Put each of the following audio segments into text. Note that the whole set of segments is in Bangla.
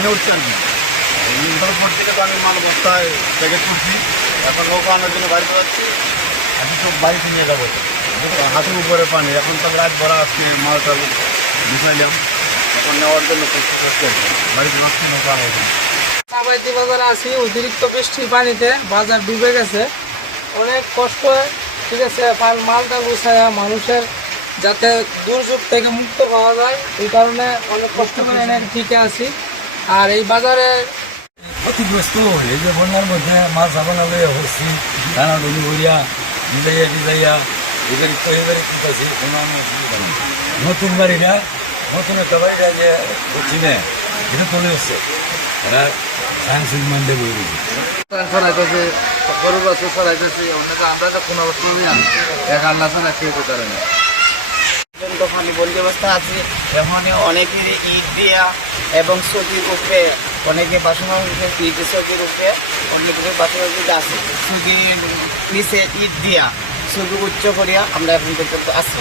পানি উঠছে না। উপর থেকে তো আমি মাল বস্তায় প্যাকেট করছি, এখন নৌকা আনার জন্য বাড়িতে যাচ্ছি, আমি সব বাড়িতে নিয়ে যাবো। হাতের উপরে পানি, এখন তো রাত ভরা আজকে মালটা মিশাইলাম, এখন নেওয়ার জন্য প্রস্তুত হচ্ছে আর কি। বাড়িতে যাচ্ছি নৌকা আনার জন্য। চাপাইতি বাজারে আছি, অতিরিক্ত বৃষ্টির পানিতে বাজার ডুবে গেছে, অনেক কষ্ট। ঠিক আছে, মালটা গুছায়া মানুষের যাতে দুর্যোগ থেকে মুক্ত পাওয়া যায়, এই কারণে অনেক কষ্ট করে এনে ঠিকই আছি। আর এই বাজারে ক্ষতিগ্রস্ত এই যে বন্যার মধ্যে মাছ সাবানা লইয়া হচ্ছি, দানা ধুলি ভরিয়া ভিজাইয়া এবারে ঠিক আছে, কোনো অসুবিধা নেই। নতুন বাড়িটা, নতুন একটা বাড়িটা যে হচ্ছি না, এটা চলে এসছে, এরা সায়েন্স মানতে বই দিচ্ছে। ছড়াইতেছে, গরু বাছু ছড়াইতেছে, অন্যকে আমরা তো কোনো অবস্থা নেই, এক আল্লাহ ছাড়া কেউ করতে পারে না। পানি বন্দি অবস্থা আছে। এখন অনেকের ইট দিয়া এবং চকির উপরে, অনেকে বাসন ইটের চকির উপরে, অনেকের বাসন আছে চকির নিচে ইট দিয়া চকি উচ্চ করিয়া আমরা এখন পর্যন্ত আছি।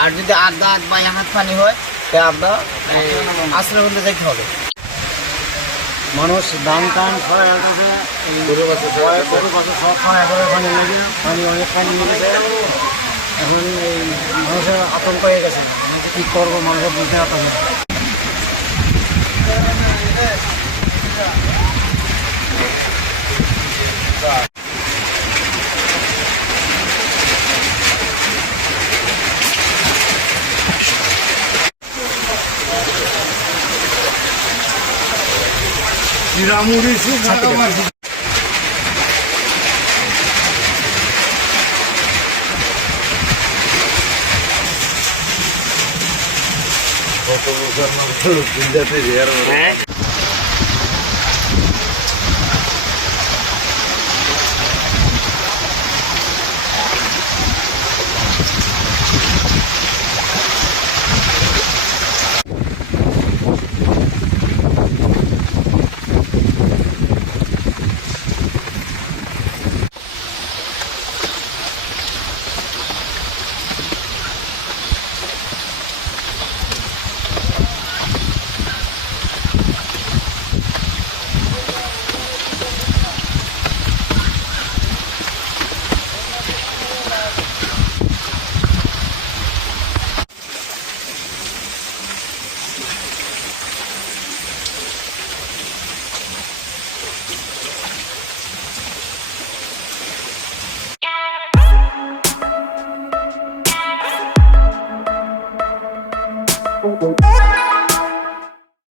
আর যদি আধা বা এক হাত পানি হয়, তা আমরা আশ্রয় বলতে যাইতে হবে। মানুষ ধান টান ছড়াই আসতেছে, গরু বাছু সব ছড়াই করে পানি লেগে, পানি অনেক পানি লেগেছে। এখন এই মানুষের আতঙ্ক হয়ে গেছে, মানুষকে কী করবো মানুষের বুঝতে পারতেছে। চিরামুড়ি কত বছর মানুষ চিন্তাতে রেয়ার Bye.